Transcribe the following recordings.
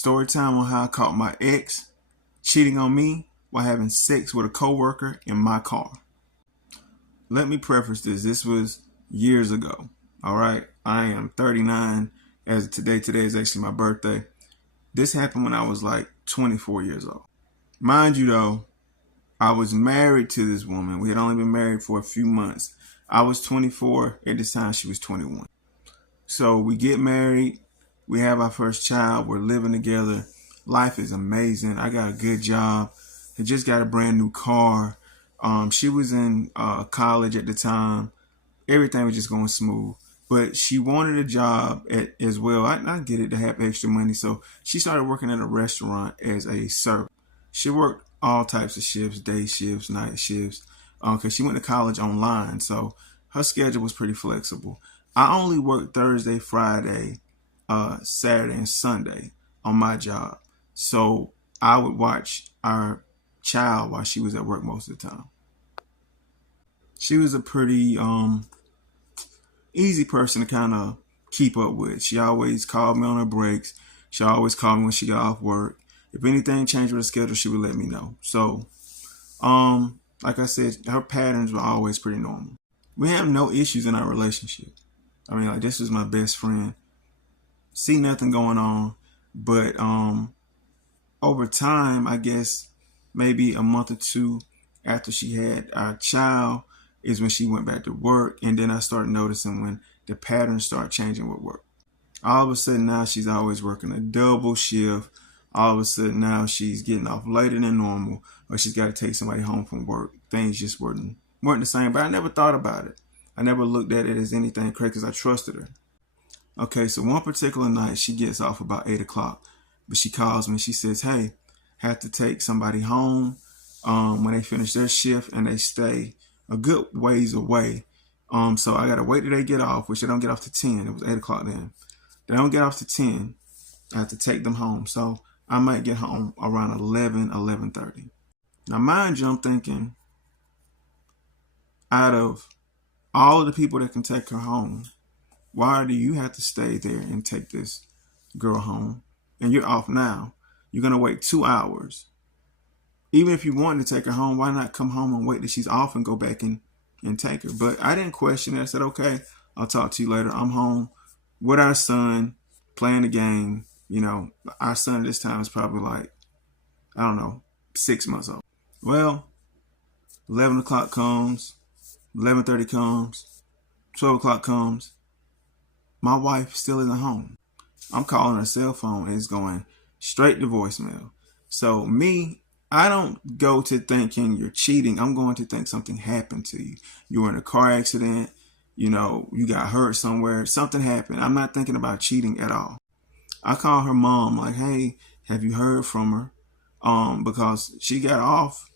Story time on how I caught my ex cheating on me while having sex with a coworker in my car. Let me preface this. This was years ago. All right. I am 39 as of today. Today is actually my birthday. This happened when I was like 24 years old. Mind you though, I was married to this woman. We had only been married for a few months. I was 24 at this time. She was 21. So we get married. We have our first child. We're living together. Life is amazing. I got a good job. I just got a brand new car. She was in college at the time. Everything was just going smooth. But she wanted a job as well. I get it, to have extra money. So she started working at a restaurant as a server. She worked all types of shifts, day shifts, night shifts, because she went to college online. So her schedule was pretty flexible. I only worked Thursday, Friday, Saturday, and Sunday on my job. So I would watch our child while she was at work most of the time. She was a pretty easy person to kind of keep up with. She always called me on her breaks. She always called me when she got off work. If anything changed with her schedule, she would let me know. So, like I said, her patterns were always pretty normal. We have no issues in our relationship. I mean, like, this was my best friend. See nothing going on. But over time, I guess maybe a month or two after she had our child is when she went back to work. And then I started noticing when the patterns start changing with work. All of a sudden now she's always working a double shift. All of a sudden now she's getting off later than normal, or she's got to take somebody home from work. Things just weren't the same. But I never thought about it. I never looked at it as anything crazy because I trusted her. Okay, so one particular night she gets off about 8 o'clock, but she calls me. She says, "Hey, have to take somebody home when they finish their shift, and they stay a good ways away. So I gotta wait till they get off, which they don't get off to 10. It was 8 o'clock then. They don't get off to 10. I have to take them home. So I might get home around 11, 11:30. Now, mind you, I'm thinking, out of all of the people that can take her home, why do you have to stay there and take this girl home? And you're off now. You're going to wait 2 hours. Even if you wanted to take her home, why not come home and wait till she's off and go back and take her?" But I didn't question it. I said, "Okay, I'll talk to you later. I'm home with our son playing the game." You know, our son at this time is probably like, I don't know, 6 months old. Well, 11 o'clock comes, 11:30 comes, 12 o'clock comes. My wife still isn't home. I'm calling her cell phone and it's going straight to voicemail. So me, I don't go to thinking you're cheating. I'm going to think something happened to you. You were in a car accident. You know, you got hurt somewhere. Something happened. I'm not thinking about cheating at all. I call her mom like, "Hey, have you heard from her?" Because she got off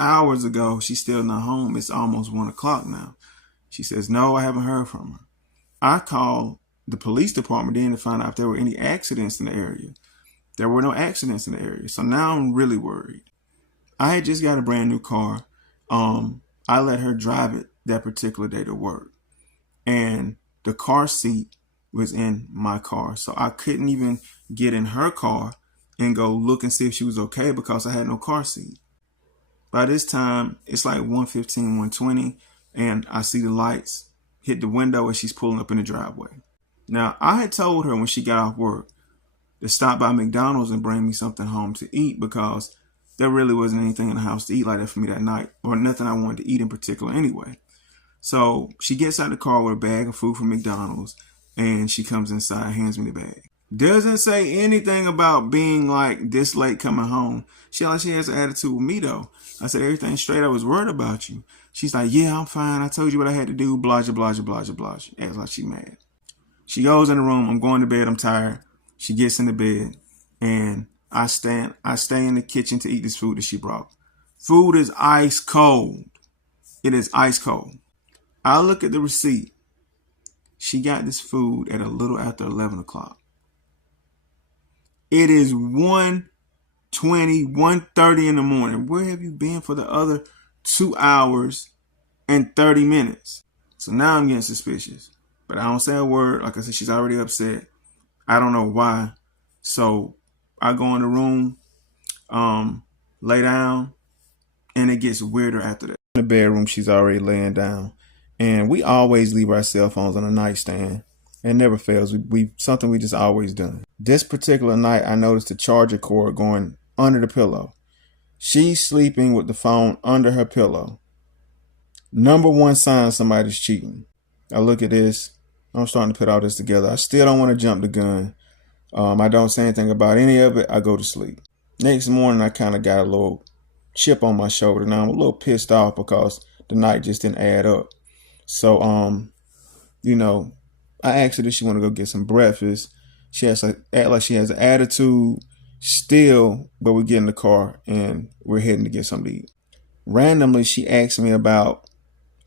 hours ago. She's still not home. It's almost 1 o'clock now. She says, "No, I haven't heard from her." I called the police department then to find out if there were any accidents in the area. There were no accidents in the area. So now I'm really worried. I had just got a brand new car. I let her drive it that particular day to work. And the car seat was in my car. So I couldn't even get in her car and go look and see if she was okay because I had no car seat. By this time, it's like 1:15, 1:20, and I see the lights hit the window as she's pulling up in the driveway. Now, I had told her when she got off work to stop by McDonald's and bring me something home to eat because there really wasn't anything in the house to eat like that for me that night, or nothing I wanted to eat in particular anyway. So she gets out of the car with a bag of food from McDonald's, and she comes inside, hands me the bag. Doesn't say anything about being like this late coming home. She has an attitude with me though. I said, "Everything straight. I was worried about you." She's like, "Yeah, I'm fine. I told you what I had to do. Blah, blah, blah, blah, blah. Acts like she mad. She goes in the room. I'm going to bed. I'm tired. She gets in the bed, and I stay in the kitchen to eat this food that she brought. Food is ice cold. It is ice cold. I look at the receipt. She got this food at a little after 11 o'clock. It is 1:20, 1:30 in the morning. Where have you been for the other 2 hours and 30 minutes? So now I'm getting suspicious. But I don't say a word. Like I said, she's already upset. I don't know why. So I go in the room, lay down, and it gets weirder after that. In the bedroom, she's already laying down, and we always leave our cell phones on a nightstand. It never fails. We something we just always done. This particular night, I noticed the charger cord going under the pillow. She's sleeping with the phone under her pillow. Number one sign somebody's cheating. I look at this. I'm starting to put all this together. I still don't want to jump the gun. I don't say anything about any of it. I go to sleep. Next morning, I kind of got a little chip on my shoulder. Now I'm a little pissed off because the night just didn't add up. So, you know, I asked her if she want to go get some breakfast. She has to act like she has an attitude still, but we get in the car and we're heading to get something to eat. Randomly, she asked me about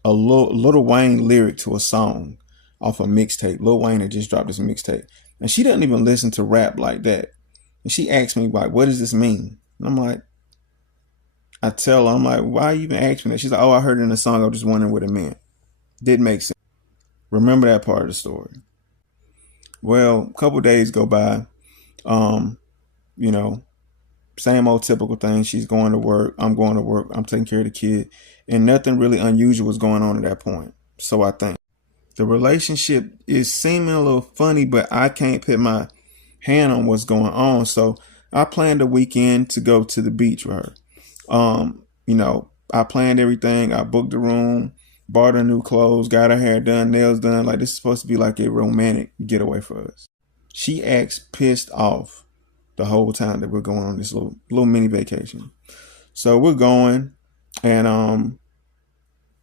a Lil Wayne lyric to a song off a mixtape. Lil Wayne had just dropped this mixtape. And she doesn't even listen to rap like that. And she asked me, like, what does this mean? And I'm like, I tell her, I'm like, why you even asking that? She's like, oh, I heard it in the song. I was just wondering what it meant. Didn't make sense. Remember that part of the story. Well, a couple days go by. You know, same old typical thing. She's going to work. I'm going to work. I'm taking care of the kid. And nothing really unusual was going on at that point. So I think the relationship is seeming a little funny, but I can't put my hand on what's going on. So I planned a weekend to go to the beach with her. You know, I planned everything. I booked the room, bought her new clothes, got her hair done, nails done. Like, this is supposed to be like a romantic getaway for us. She acts pissed off the whole time that we're going on this little mini vacation. So we're going, and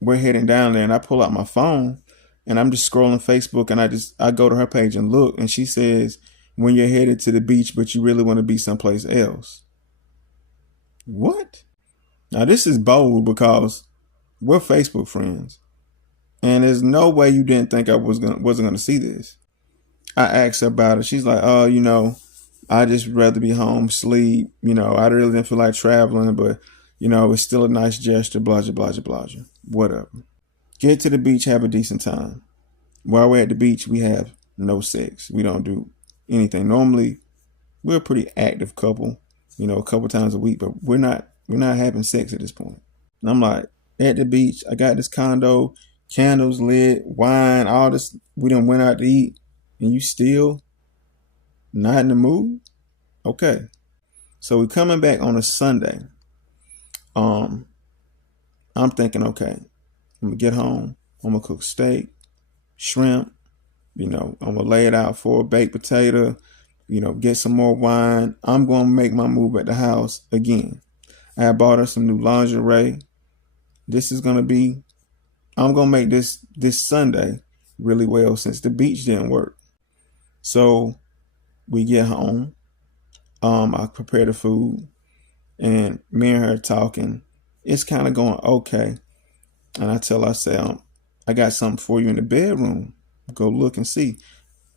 we're heading down there, and I pull out my phone and I'm just scrolling Facebook, and I go to her page and look, and she says, when you're headed to the beach, but you really want to be someplace else. What? Now this is bold because we're Facebook friends, and there's no way you didn't think I wasn't gonna see this. I asked her about it. She's like, oh, you know, I just rather be home, sleep. You know, I really didn't feel like traveling, but you know, it's still a nice gesture. Blah blah blah blah. Whatever. Get to the beach, have a decent time. While we're at the beach, we have no sex. We don't do anything. Normally, we're a pretty active couple, you know, a couple times a week, but we're not having sex at this point. And I'm like, at the beach, I got this condo, candles lit, wine, all this. We done went out to eat, and you still not in the mood? Okay. So we're coming back on a Sunday. I'm thinking, okay, I'm gonna get home. I'm gonna cook steak, shrimp. You know, I'm gonna lay it out for a baked potato. You know, get some more wine. I'm gonna make my move at the house again. I bought her some new lingerie. I'm gonna make this Sunday really well since the beach didn't work. So we get home. I prepare the food, and me and her talking. It's kind of going okay. And I tell her, I say, I got something for you in the bedroom. Go look and see.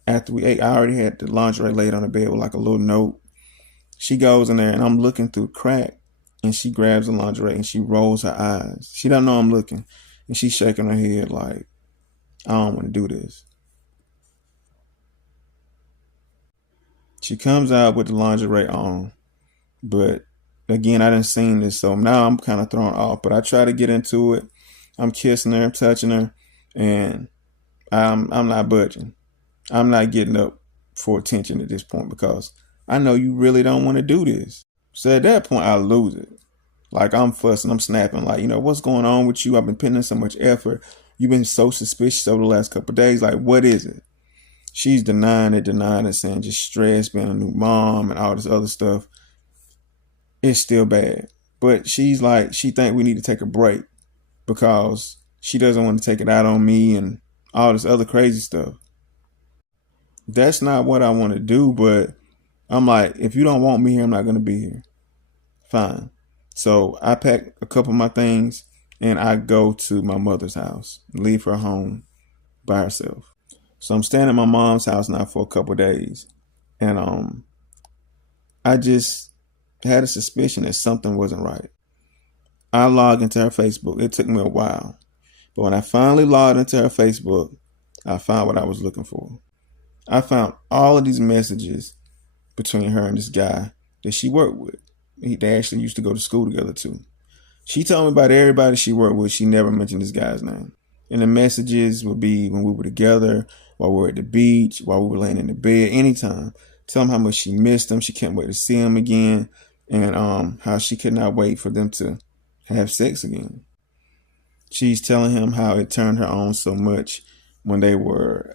After we ate, I already had the lingerie laid on the bed with like a little note. She goes in there, and I'm looking through the crack, and she grabs the lingerie and she rolls her eyes. She don't know I'm looking, and she's shaking her head like, I don't want to do this. She comes out with the lingerie on, but again, I didn't see this, so now I'm kind of thrown off. But I try to get into it. I'm kissing her, I'm touching her, and I'm not budging. I'm not getting up for attention at this point because I know you really don't want to do this. So at that point, I lose it. Like, I'm fussing, I'm snapping, like, you know, what's going on with you? I've been putting in so much effort. You've been so suspicious over the last couple of days. Like, what is it? She's denying it, saying just stress, being a new mom and all this other stuff. It's still bad. But she's like, she think we need to take a break because she doesn't want to take it out on me and all this other crazy stuff. That's not what I want to do, but I'm like, if you don't want me here, I'm not going to be here. Fine. So I pack a couple of my things and I go to my mother's house, leave her home by herself. So I'm staying at my mom's house now for a couple of days. And I just had a suspicion that something wasn't right. I logged into her Facebook. It took me a while. But when I finally logged into her Facebook, I found what I was looking for. I found all of these messages between her and this guy that she worked with. They actually used to go to school together too. She told me about everybody she worked with. She never mentioned this guy's name. And the messages would be when we were together, while we were at the beach, while we were laying in the bed, anytime. Tell him how much she missed him. She can't wait to see him again. And how she could not wait for them to have sex again. She's telling him how it turned her on so much when they were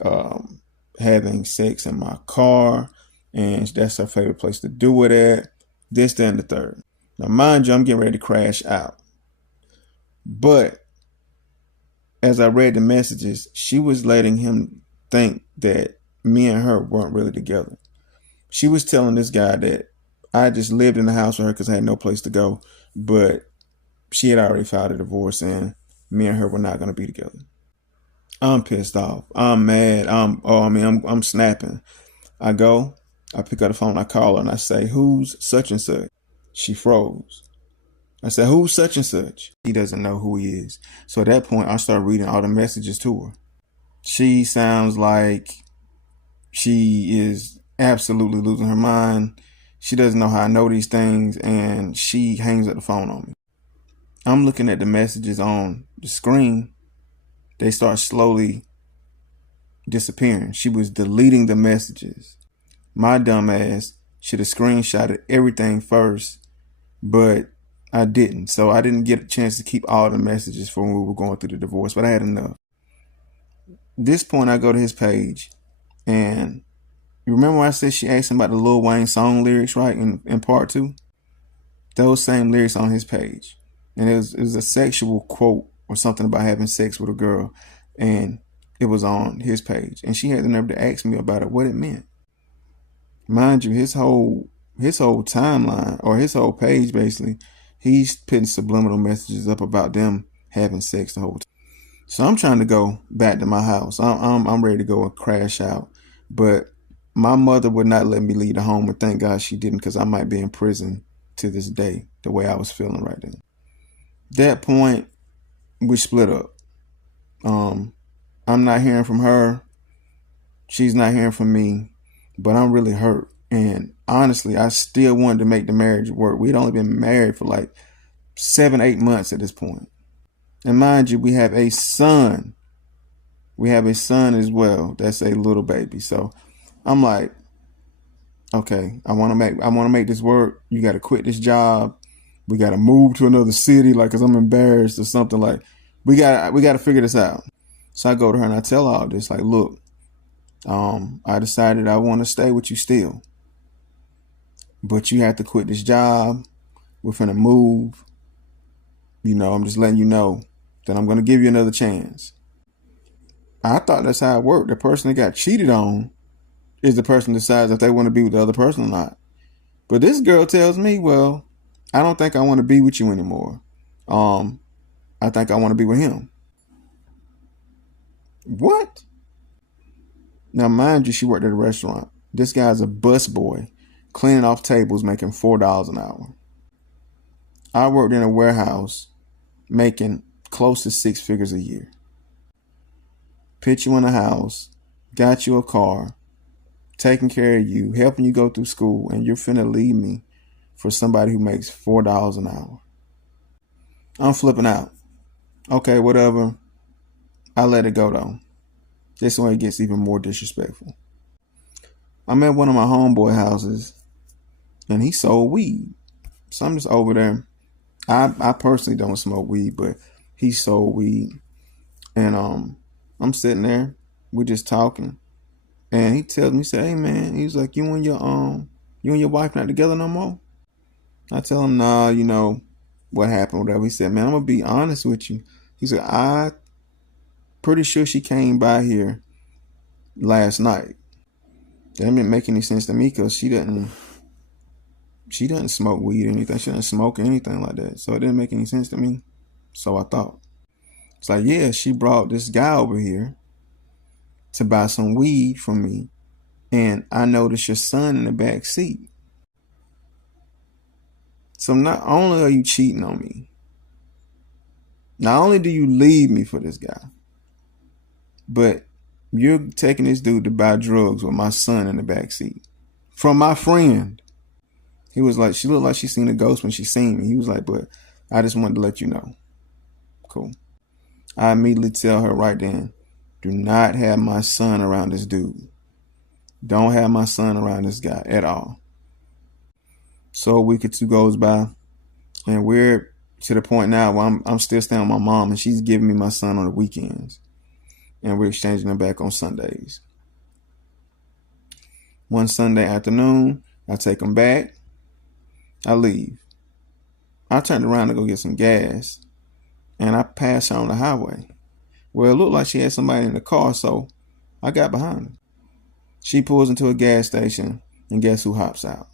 having sex in my car. And that's her favorite place to do it at. This, that, and the third. Now, mind you, I'm getting ready to crash out. But as I read the messages, she was letting him think that me and her weren't really together. She was telling this guy that I just lived in the house with her because I had no place to go. But she had already filed a divorce and me and her were not going to be together. I'm pissed off. I'm mad. I'm snapping. I pick up the phone, I call her and I say, "Who's such and such?" She froze. I said, "Who's such and such?" He doesn't know who he is. So at that point, I start reading all the messages to her. She sounds like she is absolutely losing her mind. She doesn't know how I know these things, and she hangs up the phone on me. I'm looking at the messages on the screen. They start slowly disappearing. She was deleting the messages. My dumb ass should have screenshotted everything first, but I didn't. So I didn't get a chance to keep all the messages for when we were going through the divorce, but I had enough. At this point, I go to his page, and you remember when I said she asked him about the Lil Wayne song lyrics, right, in part 2? Those same lyrics on his page. And it was a sexual quote or something about having sex with a girl, and it was on his page. And she had the nerve to ask me about it, what it meant. Mind you, his whole timeline, or his whole page, basically, he's putting subliminal messages up about them having sex the whole time. So I'm trying to go back to my house. I'm ready to go and crash out. But my mother would not let me leave the home, and thank God she didn't, because I might be in prison to this day, the way I was feeling right then. That point, we split up. I'm not hearing from her. She's not hearing from me. But I'm really hurt. And honestly, I still wanted to make the marriage work. We'd only been married for like 7-8 months at this point. And mind you, we have a son. We have a son as well. That's a little baby. So I'm like, okay, I want to make this work. You got to quit this job. We got to move to another city, like, cause I'm embarrassed or something. Like, we got to figure this out. So I go to her and I tell her all this, like, look, I decided I want to stay with you still, but you have to quit this job. We're finna move. You know, I'm just letting you know that I'm going to give you another chance. I thought that's how it worked. The person that got cheated on is the person that decides if they want to be with the other person or not. But this girl tells me, well, I don't think I want to be with you anymore. I think I want to be with him. What? Now, mind you, she worked at a restaurant. This guy's a busboy, cleaning off tables, making $4 an hour. I worked in a warehouse, making close to 6 figures a year. Put you in a house, got you a car, taking care of you, helping you go through school, and you're finna leave me for somebody who makes $4 an hour. I'm flipping out. Okay, whatever. I let it go though. This way it gets even more disrespectful. I'm at one of my homeboy houses, and he sold weed. So I'm just over there. I personally don't smoke weed, but he sold weed. And I'm sitting there. We're just talking. And he tells me, he said, "Hey man," he's like, you and your wife not together no more?" I tell him, "Nah, you know what happened, whatever." He said, "Man, I'm gonna be honest with you." He said, "I pretty sure she came by here last night." That didn't make any sense to me, because she doesn't smoke weed or anything. She doesn't smoke or anything like that. So it didn't make any sense to me. So I thought. It's like, yeah, she brought this guy over here to buy some weed from me, and I noticed your son in the back seat. So not only are you cheating on me, not only do you leave me for this guy, but you're taking this dude to buy drugs with my son in the back seat from my friend. He was like, she looked like she seen a ghost when she seen me. He was like, but I just wanted to let you know. Cool. I immediately tell her right then, do not have my son around this dude. Don't have my son around this guy at all. So a week or two goes by, and we're to the point now where I'm still staying with my mom, and she's giving me my son on the weekends, and we're exchanging them back on Sundays. One Sunday afternoon, I take him back. I leave. I turned around to go get some gas, and I passed her on the highway. Well, it looked like she had somebody in the car, so I got behind her. She pulls into a gas station, and guess who hops out?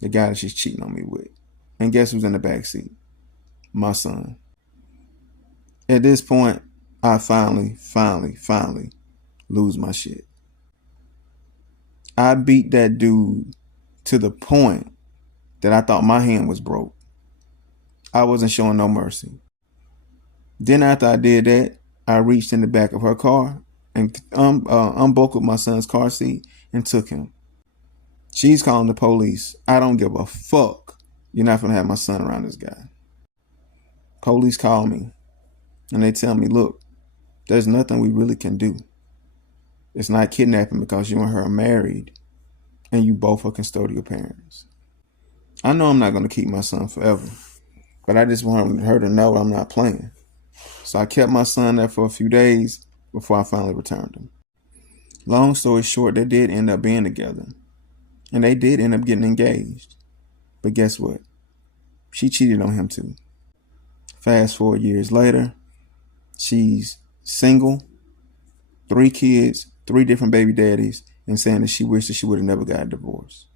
The guy that she's cheating on me with. And guess who's in the back seat? My son. At this point, I finally lose my shit. I beat that dude to the point that I thought my hand was broke. I wasn't showing no mercy. Then after I did that, I reached in the back of her car and unbuckled my son's car seat and took him. She's calling the police. I don't give a fuck. You're not going to have my son around this guy. Police call me and they tell me, look, there's nothing we really can do. It's not kidnapping because you and her are married and you both are custodial parents. I know I'm not going to keep my son forever, but I just want her to know I'm not playing. So I kept my son there for a few days before I finally returned him. Long story short, they did end up being together. And they did end up getting engaged. But guess what? She cheated on him too. Fast forward years later, she's single, 3 kids, 3 different baby daddies, and saying that she wished that she would have never got a divorce.